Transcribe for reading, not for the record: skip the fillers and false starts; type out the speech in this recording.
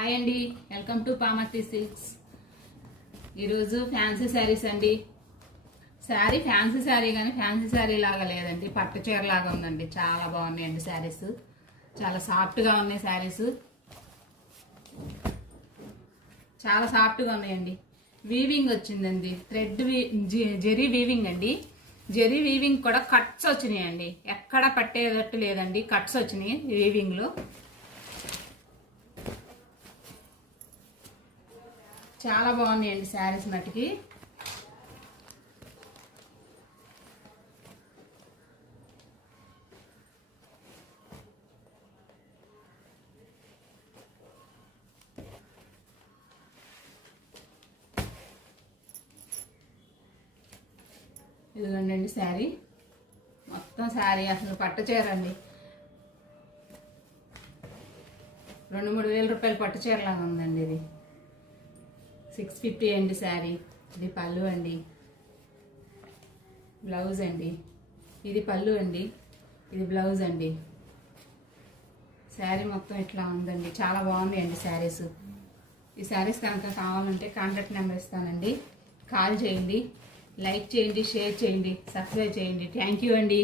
Hi అండి, welcome to Pamarthi silks. ఈరోజు fancy saris అండి. శారీ ఫ్యాన్సీ శారీ కానీ ఫ్యాన్సీ శారీ లాగా లేదండి, పట్టు చీర లాగా ఉందండి. చాలా బాగున్నాయండి శారీస్, చాలా సాఫ్ట్గా ఉన్నాయి శారీస్, చాలా సాఫ్ట్గా ఉన్నాయండి. వీవింగ్ వచ్చిందండి, థ్రెడ్ జెరీ వీవింగ్ అండి. జెరీ వీవింగ్ కూడా కట్స్ వచ్చినాయండి, ఎక్కడ పట్టేటట్టు లేదండి, కట్స్ వచ్చినాయి వీవింగ్లో. చాలా బాగున్నాయండి శారీస్ మటుకి. ఇదిగోండి శారీ, మొత్తం శారీ అసలు పట్టు చీరండి. 2-3 వేల రూపాయలు పట్టు చీరలాగా ఉందండి. ఇది 650 అండి శారీ. ఇది పళ్ళు అండి, బ్లౌజ్ అండి. ఇది పళ్ళు అండి, ఇది బ్లౌజ్ అండి. శారీ మొత్తం ఇట్లా ఉందండి, చాలా బాగుందండి శారీస్. ఈ శారీస్ కనుక కావాలంటే కాంటాక్ట్ నెంబర్ ఇస్తానండి, కాల్ చేయండి, లైక్ చేయండి, షేర్ చేయండి, సబ్స్క్రైబ్ చేయండి. థ్యాంక్ యూ అండి.